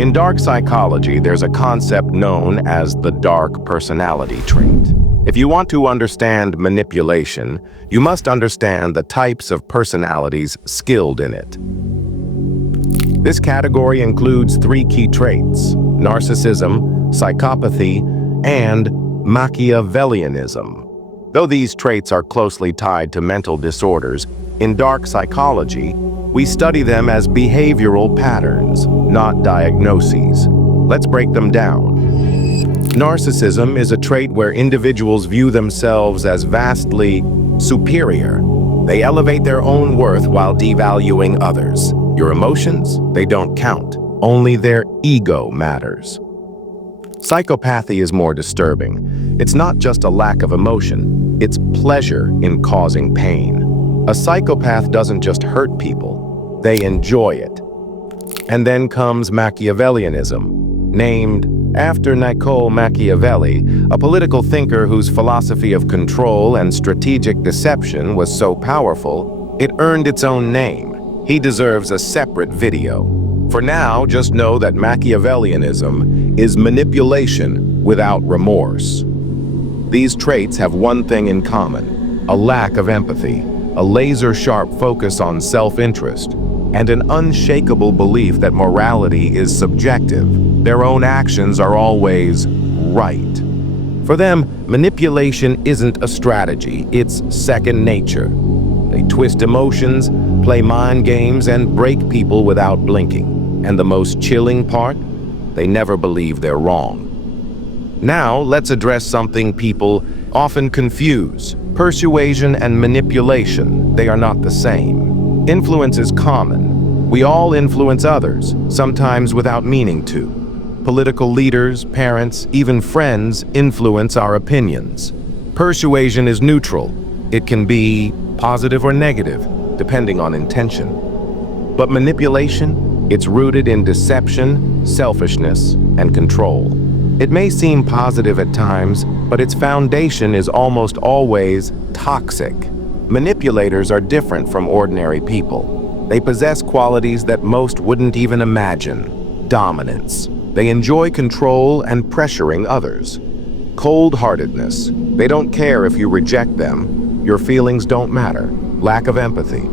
In dark psychology, there's a concept known as the dark personality trait. If you want to understand manipulation, you must understand the types of personalities skilled in it. This category includes 3 key traits: narcissism, psychopathy, and Machiavellianism. Though these traits are closely tied to mental disorders, in dark psychology, we study them as behavioral patterns, not diagnoses. Let's break them down. Narcissism is a trait where individuals view themselves as vastly superior. They elevate their own worth while devaluing others. Your emotions, they don't count. Only their ego matters. Psychopathy is more disturbing. It's not just a lack of emotion, it's pleasure in causing pain. A psychopath doesn't just hurt people, they enjoy it. And then comes Machiavellianism, named after Niccolò Machiavelli, a political thinker whose philosophy of control and strategic deception was so powerful, it earned its own name. He deserves a separate video. For now, just know that Machiavellianism is manipulation without remorse. These traits have one thing in common: a lack of empathy, a laser-sharp focus on self-interest, and an unshakable belief that morality is subjective. Their own actions are always right. For them, manipulation isn't a strategy, it's second nature. They twist emotions, play mind games, and break people without blinking. And the most chilling part? They never believe they're wrong. Now, let's address something people often confuse: persuasion and manipulation. They are not the same. Influence is common. We all influence others, sometimes without meaning to. Political leaders, parents, even friends influence our opinions. Persuasion is neutral. It can be positive or negative, depending on intention. But manipulation, it's rooted in deception, selfishness, and control. It may seem positive at times, but its foundation is almost always toxic. Manipulators are different from ordinary people. They possess qualities that most wouldn't even imagine. Dominance. They enjoy control and pressuring others. Cold-heartedness. They don't care if you reject them. Your feelings don't matter. Lack of empathy.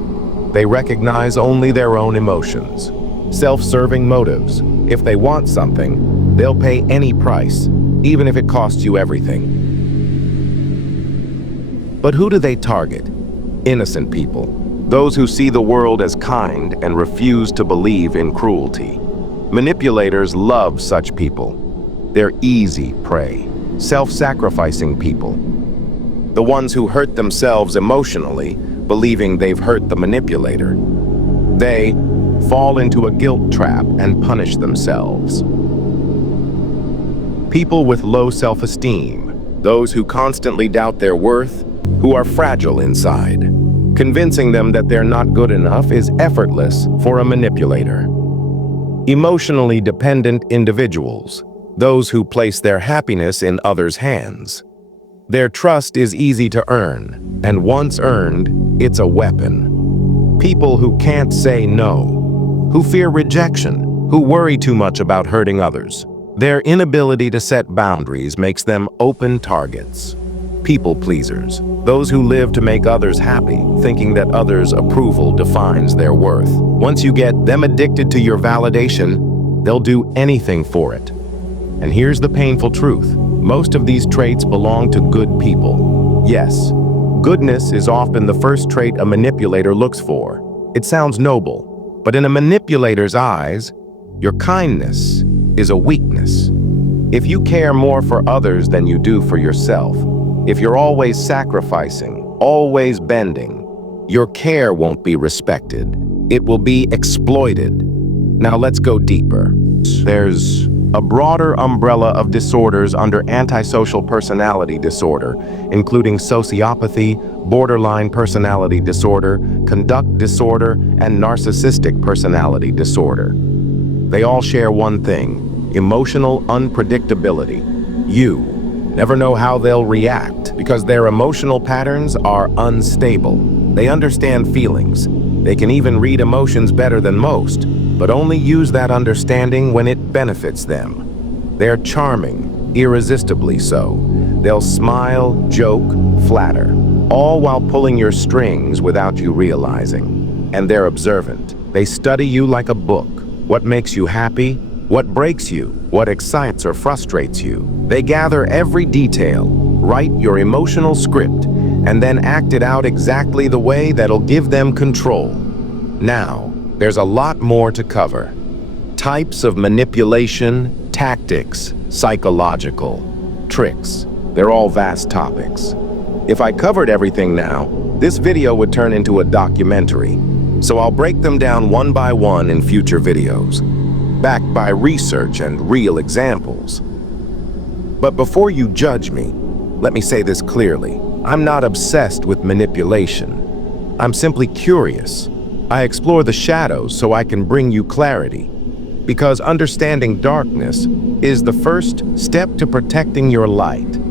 They recognize only their own emotions. Self-serving motives. If they want something, they'll pay any price, even if it costs you everything. But who do they target? Innocent people. Those who see the world as kind and refuse to believe in cruelty. Manipulators love such people. They're easy prey. Self-sacrificing people. The ones who hurt themselves emotionally, believing they've hurt the manipulator. They fall into a guilt trap and punish themselves. People with low self-esteem, those who constantly doubt their worth, who are fragile inside. Convincing them that they're not good enough is effortless for a manipulator. Emotionally dependent individuals, those who place their happiness in others' hands. Their trust is easy to earn, and once earned, it's a weapon. People who can't say no, who fear rejection, who worry too much about hurting others. Their inability to set boundaries makes them open targets. People pleasers, those who live to make others happy, thinking that others' approval defines their worth. Once you get them addicted to your validation, they'll do anything for it. And here's the painful truth. Most of these traits belong to good people. Yes, goodness is often the first trait a manipulator looks for. It sounds noble, but in a manipulator's eyes, your kindness is a weakness. If you care more for others than you do for yourself, if you're always sacrificing, always bending, your care won't be respected. It will be exploited. Now let's go deeper. There's a broader umbrella of disorders under antisocial personality disorder, including sociopathy, borderline personality disorder, conduct disorder, and narcissistic personality disorder. They all share one thing: emotional unpredictability. You never know how they'll react because their emotional patterns are unstable. They understand feelings. They can even read emotions better than most, but only use that understanding when it benefits them. They're charming, irresistibly so. They'll smile, joke, flatter, all while pulling your strings without you realizing. And they're observant. They study you like a book. What makes you happy? What breaks you? What excites or frustrates you? They gather every detail, write your emotional script, and then act it out exactly the way that'll give them control. Now, there's a lot more to cover. Types of manipulation, tactics, psychological, tricks. They're all vast topics. If I covered everything now, this video would turn into a documentary. So I'll break them down one by one in future videos, backed by research and real examples. But before you judge me, let me say this clearly. I'm not obsessed with manipulation. I'm simply curious. I explore the shadows so I can bring you clarity. Because understanding darkness is the first step to protecting your light.